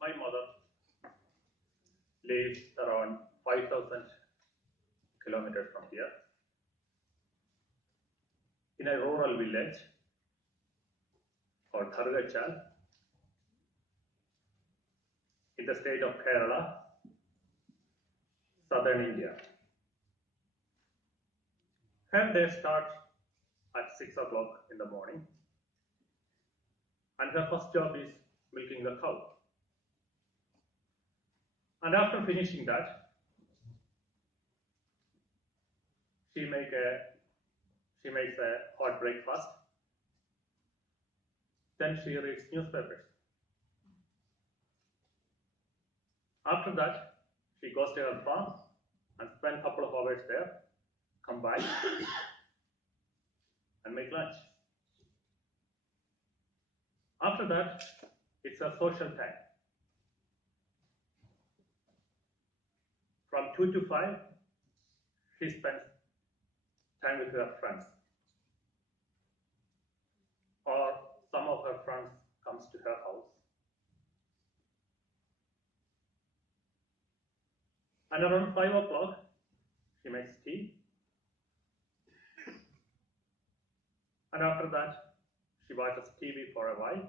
my mother lives around 5,000 kilometers from here in a rural village called Tharugachal in the state of Kerala, southern India. Her day starts at 6 o'clock in the morning, and her first job is milking the cow. And after finishing that, she makes a hot breakfast. Then she reads newspapers. After that, she goes to her farm and spends a couple of hours there, come back and make lunch. After that, it's a social time. From 2 to 5, she spends time with her friends. Or some of her friends comes to her house. And around 5 o'clock, she makes tea. And after that, she watches TV for a while.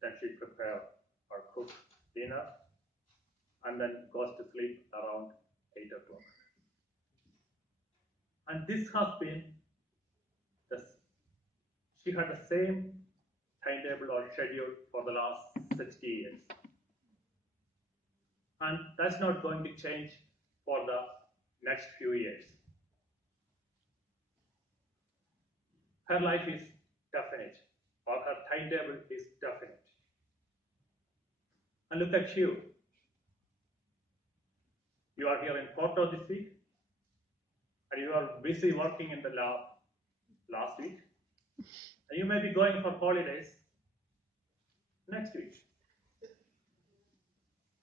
Then she prepares or cooks dinner. And then goes to sleep around 8 o'clock. And this has been, she had the same timetable or schedule for the last 60 years. And that's not going to change for the next few years. Her life is definite, or her timetable is definite. And look at you. You are here in Porto this week, and you are busy working in the lab last week, and you may be going for holidays next week.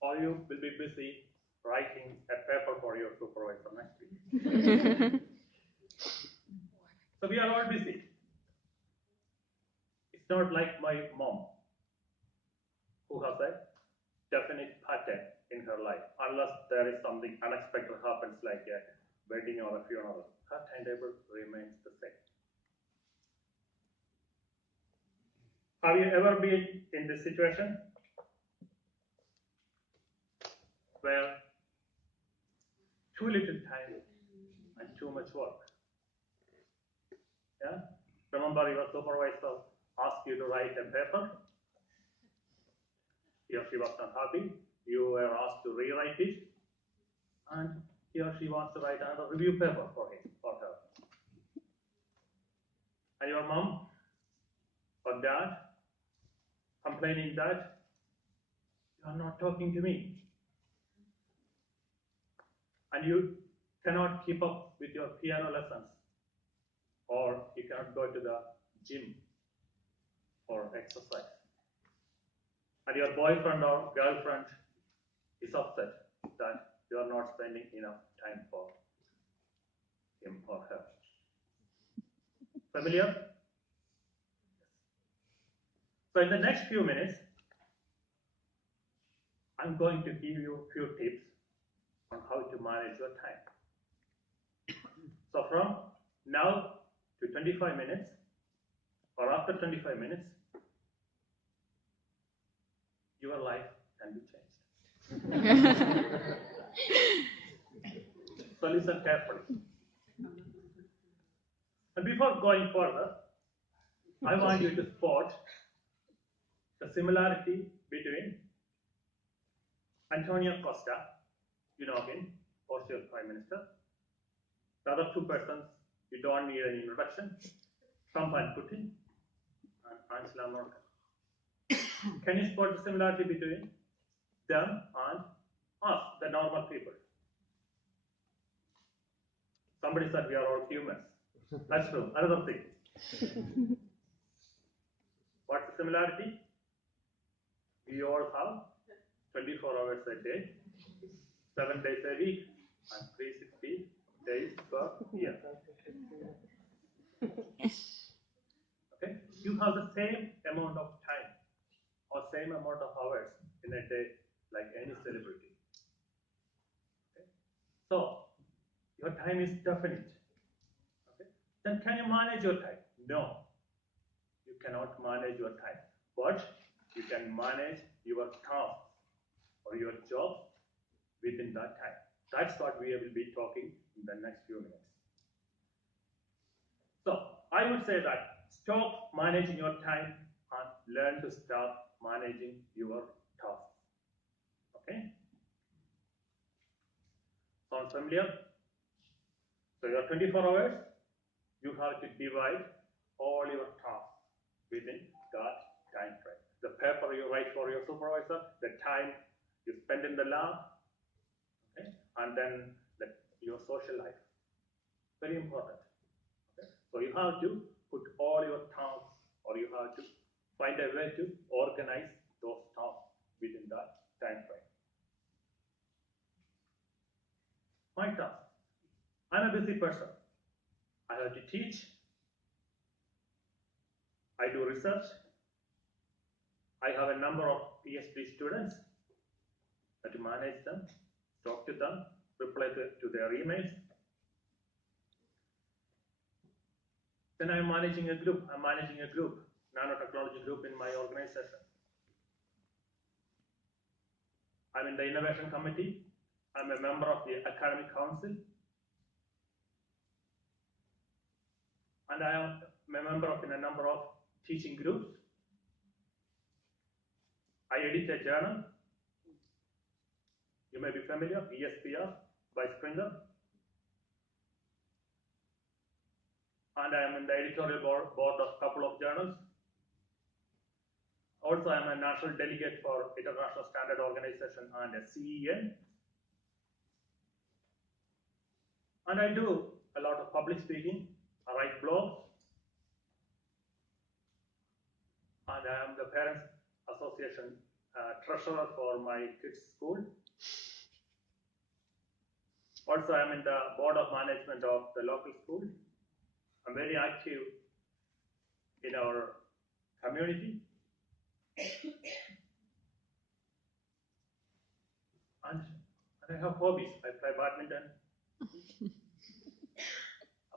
Or you will be busy writing a paper for your supervisor next week. So we are all busy. It's not like my mom, who has a definite pattern in her life, unless there is something unexpected happens like a wedding or a funeral. Her timetable remains the same. Have you ever been in this situation where too little time and too much work? Yeah? Remember, your supervisor asked you to write a paper. He or she was not happy. You were asked to rewrite it, and he or she wants to write another review paper for him or her. And your mom or dad complaining that you are not talking to me, and you cannot keep up with your piano lessons, or you cannot go to the gym for exercise. And your boyfriend or girlfriend is upset that you are not spending enough time for him or her. Familiar? So in the next few minutes, I'm going to give you a few tips on how to manage your time. So from now to 25 minutes, or after 25 minutes, your life can be changed. So listen carefully. And before going further, I want you to spot the similarity between Antonio Costa, you know him, Portugal Prime Minister. The other two persons, you don't need any introduction, Trump and Putin, and Angela Merkel. Can you spot the similarity between them and us, the normal people? Somebody said we are all humans. That's true. Another thing. What's the similarity? We all have 24 hours a day, 7 days a week, and 360 days per year. Okay? You have the same amount of time or same amount of hours in a day like any celebrity. Okay? So your time is definite. Okay? Then can you manage your time? No, you cannot manage your time, but you can manage your tasks or your job within that time. That's what we will be talking in the next few minutes. So I would say that stop managing your time and learn to start managing your tasks. Okay? Sounds familiar? So your 24 hours, you have to divide all your tasks within that time frame. The paper you write for your supervisor, the time you spend in the lab, okay? And then your social life. Very important. Okay? So you have to put all your tasks, or you have to find a way to organize those tasks within that time frame. My task. I'm a busy person. I have to teach. I do research. I have a number of PhD students. I have to manage them, talk to them, reply to their emails. Then I'm managing a group. Nanotechnology group in my organization. I'm in the innovation committee. I'm a member of the academic council. And I am a member in a number of teaching groups. I edit a journal. You may be familiar, ESPR by Springer. And I am in the editorial board of a couple of journals. Also, I am a national delegate for International Standard Organization and a CEN. And I do a lot of public speaking. I write blogs. And I am the Parents Association treasurer for my kids' school. Also, I am in the board of management of the local school. I'm very active in our community. And I have hobbies. I play badminton.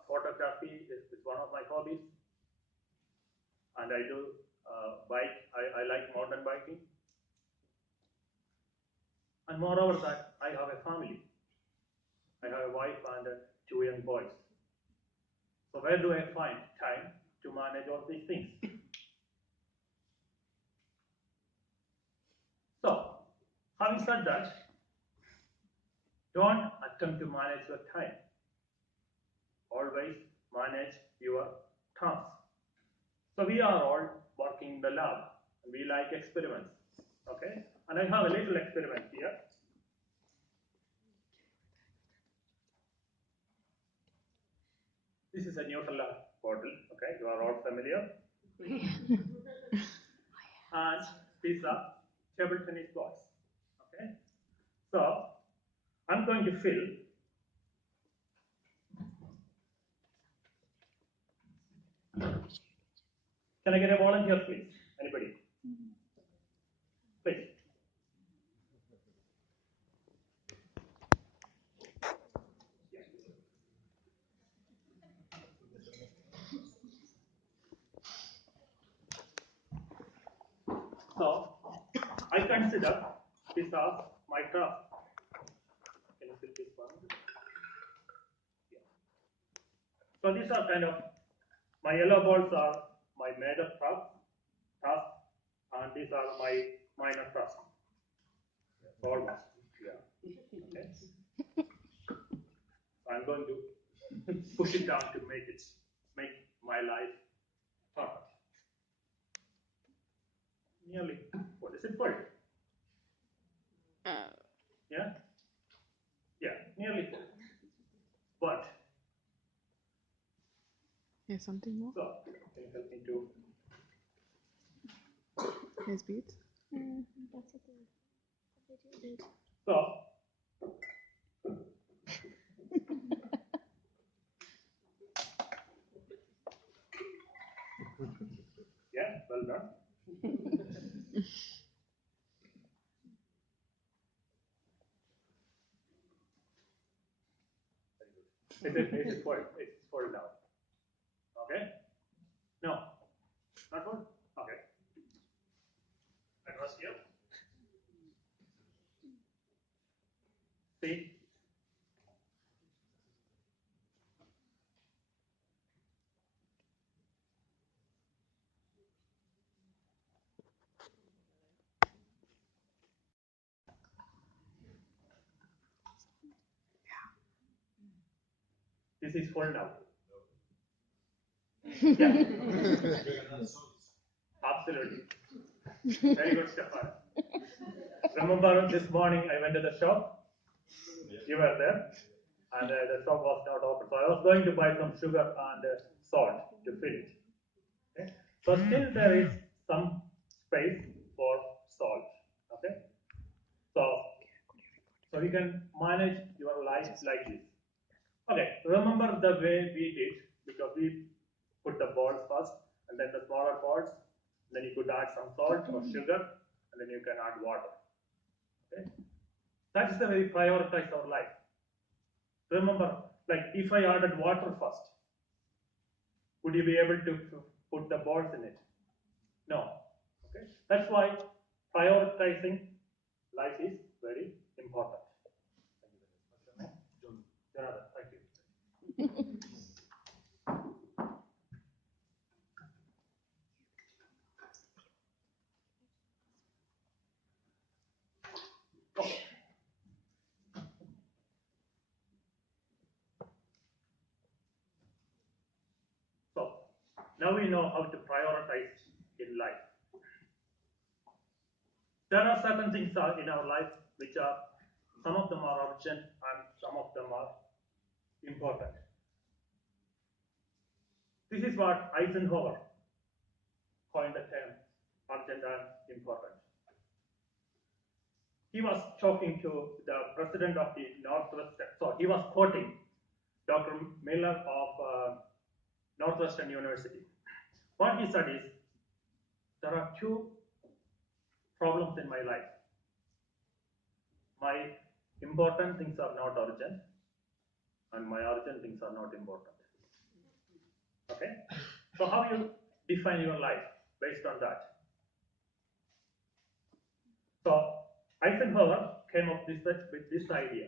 Photography is one of my hobbies. And I do bike. I like mountain biking. And moreover that, I have a family. I have a wife and 2 young boys. So where do I find time to manage all these things? So, having said that, don't attempt to manage your time. Always manage your tasks. So we are all working in the lab, and we like experiments, okay? And I have a little experiment here. This is a Nutella bottle, okay? You are all familiar. And these are table tennis balls, okay? So I'm going to fill Can I get a volunteer, please? Anybody? Please. So, I consider this as my task. Can you fill this one? Yeah. So these are kind of, my yellow balls are my major task, and these are my minor tasks. Almost, yeah. Okay. So I'm going to push it down to make my life perfect. Nearly. What is it for? Yeah? Yeah, nearly full. But yeah, something more. so can you help me to His beats. That's okay. so yeah, well done. It's full. It's full now. Okay? No, not full. Okay. Across here. See. This is full now. Yeah. Absolutely. Very good, Stefan. Remember this morning I went to the shop? You were there? And the shop was not open. So I was going to buy some sugar and salt to fill it. Okay? So still there is some space for salt. Okay? So you can manage your life like this. Okay, remember the way we did, because we put the balls first and then the smaller balls, then you could add some salt or sugar, and then you can add water. Okay? That is the way we prioritize our life. Remember, like if I added water first, would you be able to put the balls in it? No. Okay? That's why prioritizing life is very important. Thank you very much. Thank you. Okay. So now we know how to prioritize in life. There are certain things in our life which are, some of them are urgent and some of them are important. This is what Eisenhower coined the term urgent and important. He was talking to the president of the Northwestern, so he was quoting Dr. Miller of Northwestern University. What he said is, there are two problems in my life. My important things are not urgent, and my urgent things are not important. Okay? So how you define your life based on that? So Eisenhower came up with this idea.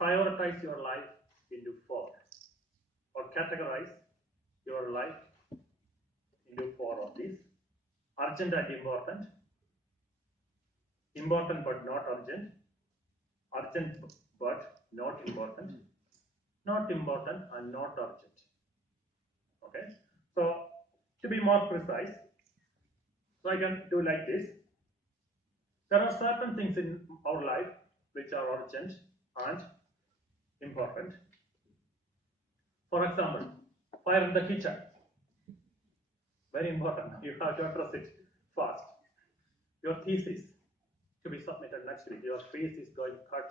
Prioritize your life into four, or categorize your life into four of these: urgent and important, important but not urgent, urgent but not important, not important and not urgent. Okay? So to be more precise, so I can do like this. There are certain things in our life which are urgent and important. For example, fire in the kitchen. Very important. You have to address it fast. Your thesis to be submitted next week. Your thesis is going to cut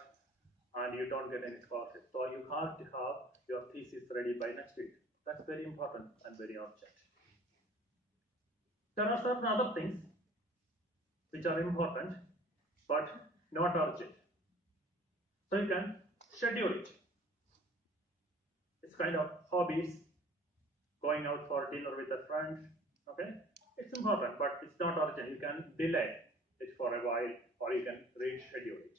and you don't get any scholarship. So you have to have your thesis ready by next week. That's very important and very urgent. There are certain other things which are important but not urgent. So you can schedule it. It's kind of hobbies, going out for dinner with a friend. Okay? It's important, but it's not urgent. You can delay it for a while, or you can reschedule it.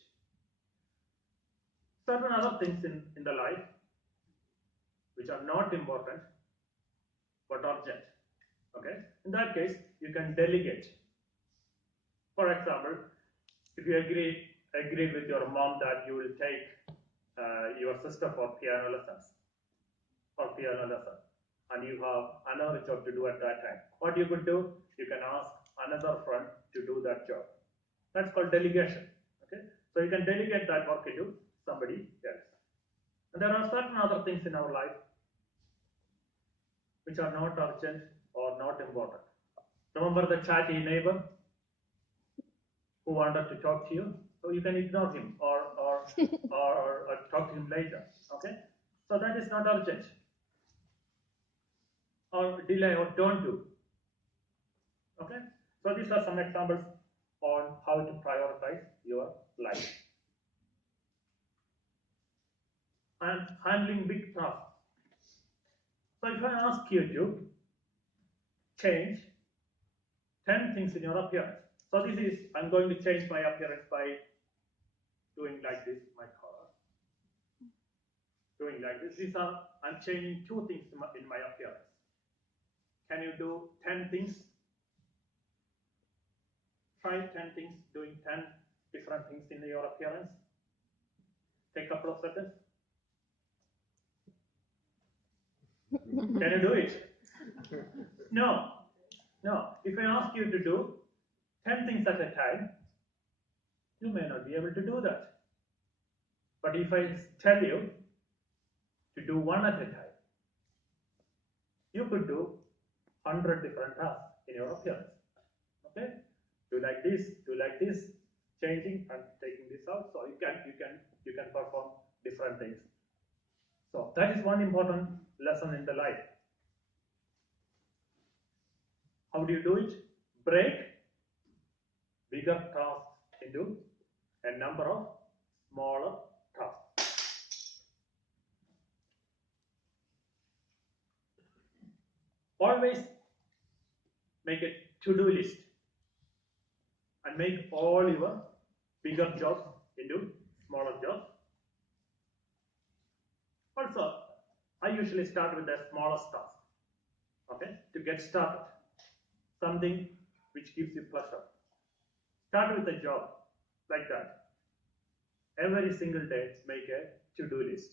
Certain other things in the life which are not important but urgent. Okay? In that case, you can delegate. For example, if you agreed with your mom that you will take your sister for piano lesson, and you have another job to do at that time, what you could do, you can ask another friend to do that job. That's called delegation. Okay? So you can delegate that work to somebody else. And there are certain other things in our life which are not urgent or not important. Remember the chatty neighbor who wanted to talk to you? So you can ignore him or talk to him later. Okay? So that is not urgent. Or delay or don't do. Okay? So these are some examples on how to prioritize your life. and handling big tasks. So if I ask you to change 10 things in your appearance. So this is, I'm going to change my appearance by doing like this, my color. Doing like this. These are, I'm changing 2 things in my appearance. Can you do 10 things? Try 10 things, doing 10 different things in your appearance. Take a couple of seconds. Can you do it? No. No. If I ask you to do 10 things at a time, you may not be able to do that. But if I tell you to do 1 at a time, you could do 100 different tasks in your appearance. Okay? Do like this, changing and taking this out. So you can perform different things. So that is one important lesson in the life. How do you do it? Break bigger tasks into a number of smaller tasks. Always make a to-do list and make all your bigger jobs into smaller jobs. Also, I usually start with the smallest task, okay, to get started. Something which gives you pleasure. Start with a job like that. Every single day, make a to-do list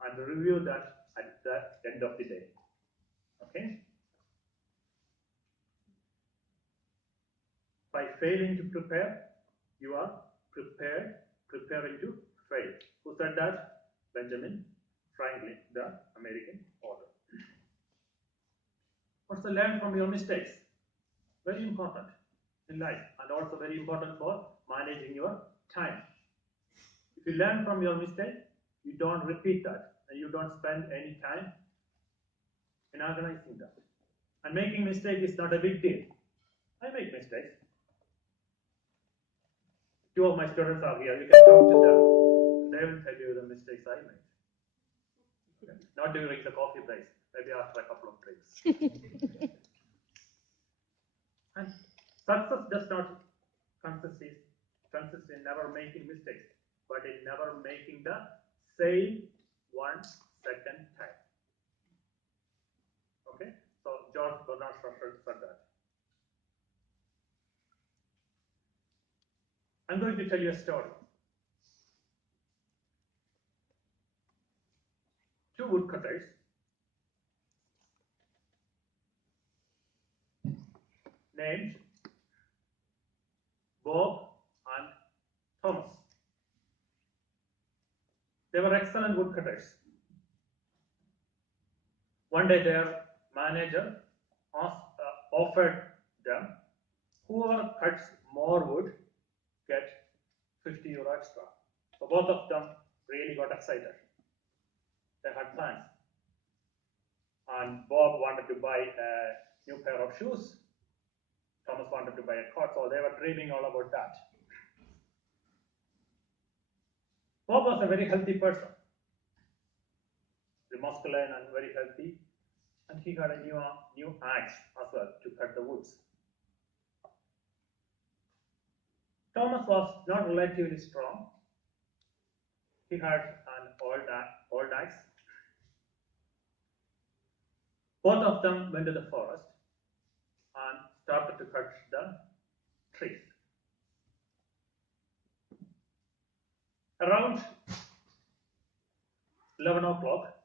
and review that at the end of the day. Okay? By failing to prepare, you are preparing to fail. Who said that? Benjamin Franklin, the American author. Also, learn from your mistakes. Very important in life and also very important for managing your time. If you learn from your mistake, you don't repeat that and you don't spend any time in organizing that. And making mistake is not a big deal. I make mistakes. 2 of my students are here. You can talk to them. They will tell you the mistakes I made. Okay. Not during the coffee breaks. Maybe after a couple of drinks. And success does not consist in never making mistakes, but in never making the same 1 second time. Okay? So George Bernard Shaw said that. I'm going to tell you a story. 2 woodcutters named Bob and Thomas. They were excellent woodcutters. One day their manager offered them, whoever cuts more wood get €50 extra. So both of them really got excited. They had plans. And Bob wanted to buy a new pair of shoes. Thomas wanted to buy a car, so they were dreaming all about that. Bob was a very healthy person, very masculine and very healthy, and he had a new axe as well to cut the woods. Thomas was not relatively strong. He had an old axe. Both of them went to the forest and started to cut the trees. Around 11 o'clock,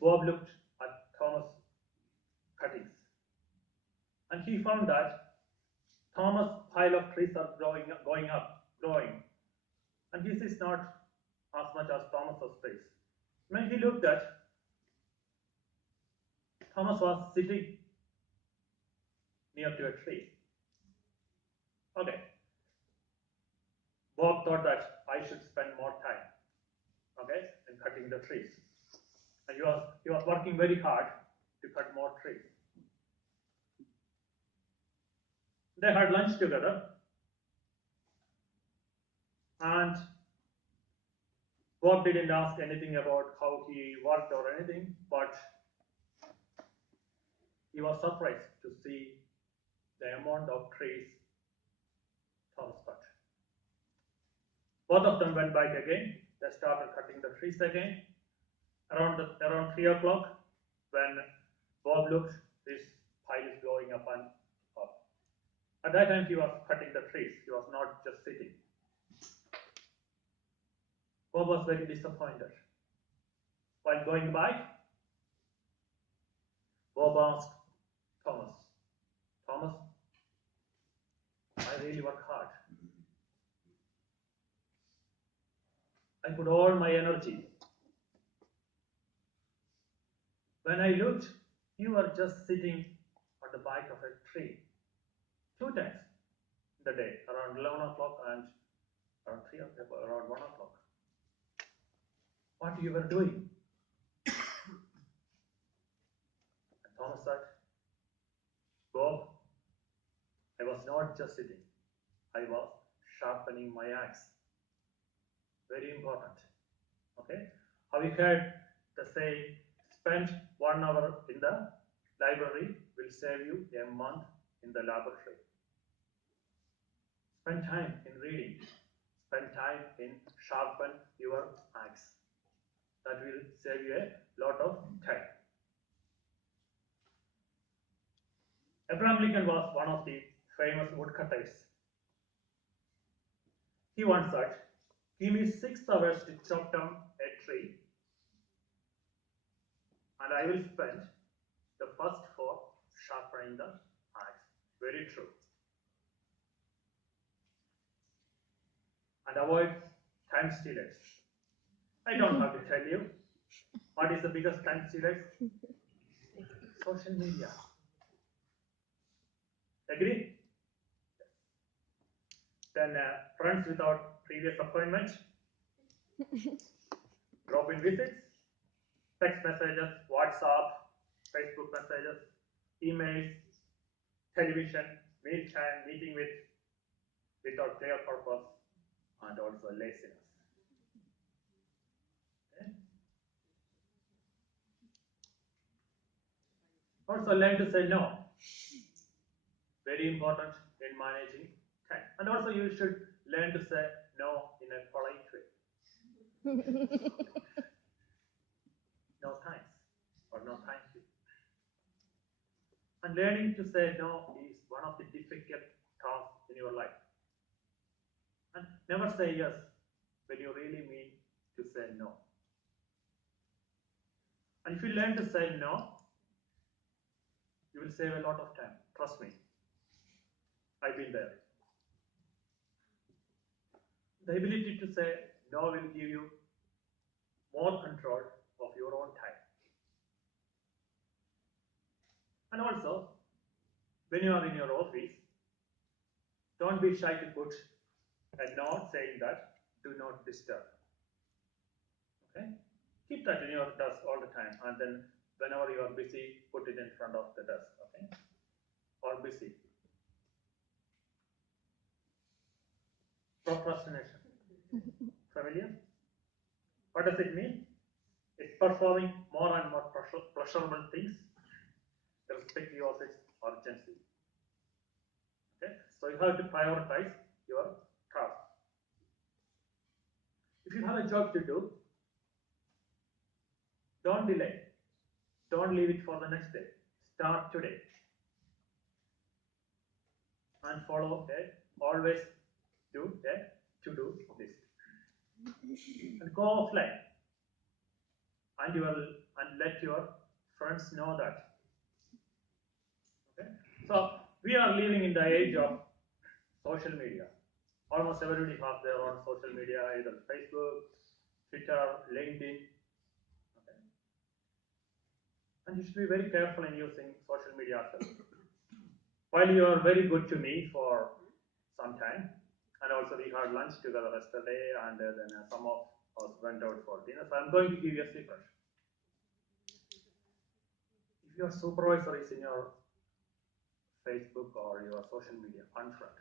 Bob looked at Thomas' cuttings and he found that Thomas' pile of trees are going up. And this is not as much as Thomas's space. When he looked at, Thomas was sitting near to a tree. Okay. Bob thought that I should spend more time, okay, in cutting the trees. And he was working very hard to cut more trees. They had lunch together, and Bob didn't ask anything about how he worked or anything, but he was surprised to see the amount of trees Thomas cut. Both of them went back again. They started cutting the trees again. Around 3 o'clock, when Bob looked, this pile is going up and up. At that time, he was cutting the trees. He was not just sitting. Bob was very disappointed. While going by, Bob asked Thomas, Thomas, I really work hard. I put all my energy. When I looked, you were just sitting on the back of a tree 2 times in the day, around 11 o'clock and around 1 o'clock. What you were doing? And Thomas said, Bob, I was not just sitting. I was sharpening my axe. Very important. Okay? Have you heard the saying, spend 1 hour in the library will save you a month in the laboratory. Spend time in reading. Spend time in sharpen your axe. That will save you a lot of time. Abraham Lincoln was one of the famous woodcutters. He once said, give me 6 hours to chop down a tree, and I will spend the first 4 sharpening the axe. Very true. And avoid time stealers. I don't have to tell you what is the biggest time stealers. Social media. Agree? Then friends without previous appointment, drop-in visits, text messages, WhatsApp, Facebook messages, emails, television, meal time, meeting without clear purpose, and also laziness. Okay? Also learn to say no. Very important in managing time. And also you should learn to say no in a polite way. No thanks or no thank you. And learning to say no is one of the difficult tasks in your life. And never say yes when you really mean to say no. And if you learn to say no, you will save a lot of time. Trust me. I've been there. The ability to say no will give you more control of your own time. And also, when you are in your office, don't be shy to put a note saying that do not disturb. Okay? Keep that in your desk all the time, and then whenever you are busy, put it in front of the desk. Okay? Or busy. Procrastination. Familiar? What does it mean? It's performing more and more pleasurable things irrespective of its urgency. Okay? So you have to prioritize your task. If you have a job to do, don't delay. Don't leave it for the next day. Start today. And follow always do a to-do list. And go offline. And let your friends know that. Okay? So we are living in the age of social media. Almost everybody has their own social media, either Facebook, Twitter, LinkedIn. Okay? And you should be very careful in using social media as well. While you are very good to me for some time, and also we had lunch together yesterday, and then some of us went out for dinner. So I'm going to give you a secret. If your supervisor is in your Facebook or your social media, unfriend.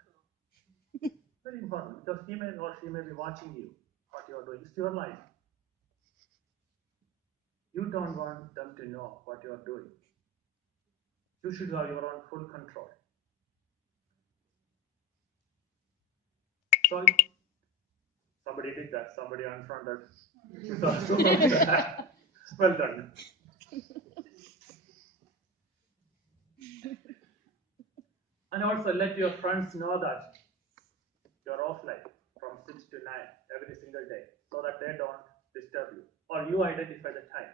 Very important, because he may or she may be watching you, what you are doing. It's your life. You don't want them to know what you are doing. You should have your own full control. So somebody did that. Somebody unfronted. Well done. And also let your friends know that you're offline from 6 to 9 every single day so that they don't disturb you. Or you identify the time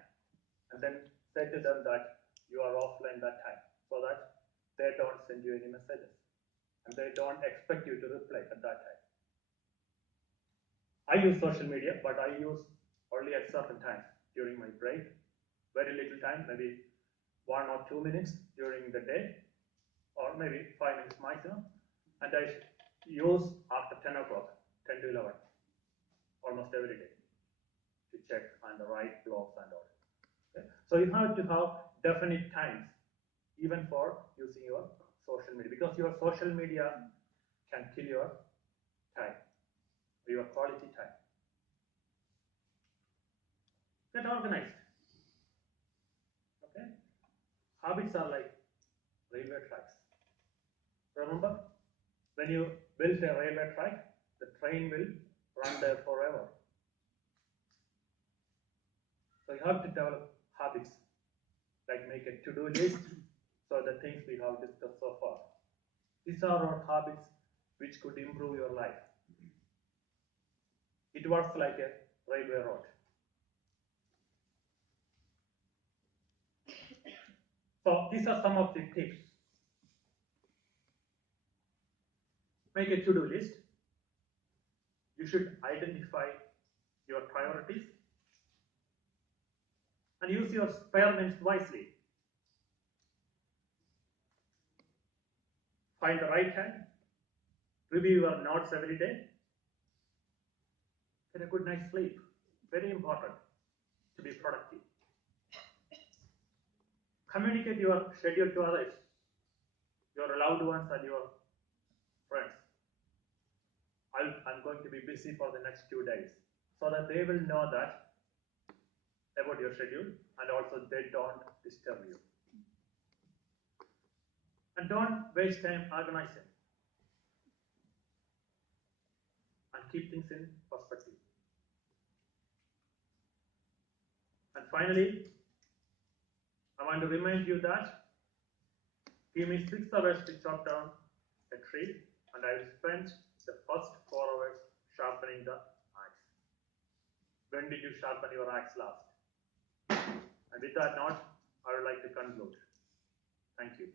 and then say to them that you are offline that time so that they don't send you any messages and they don't expect you to reply at that time. I use social media, but I use only at certain times during my break. Very little time, maybe 1 or 2 minutes during the day, or maybe 5 minutes maximum. And I use after 10 o'clock, 10 to 11, almost every day to check and write blogs and all. Okay? So you have to have definite times, even for using your social media, because your social media can kill your time, your quality time. Get organized. Okay? Habits are like railway tracks. Remember, when you build a railway track, the train will run there forever. So you have to develop habits, like make a to-do list, so the things we have discussed so far. These are our habits which could improve your life. It works like a railway road. So these are some of the tips. Make a to-do list. You should identify your priorities and use your spare minutes wisely. Find the right time. Review your notes every day. Get a good night's sleep. Very important to be productive. Communicate your schedule to others, your loved ones and your friends. I'm going to be busy for the next 2 days, so that they will know that about your schedule and also they don't disturb you. And don't waste time organizing. And keep things in perspective. And finally, I want to remind you that give me 6 hours to chop down a tree, and I will spend the first 4 hours sharpening the axe. When did you sharpen your axe last? And with that note, I would like to conclude. Thank you.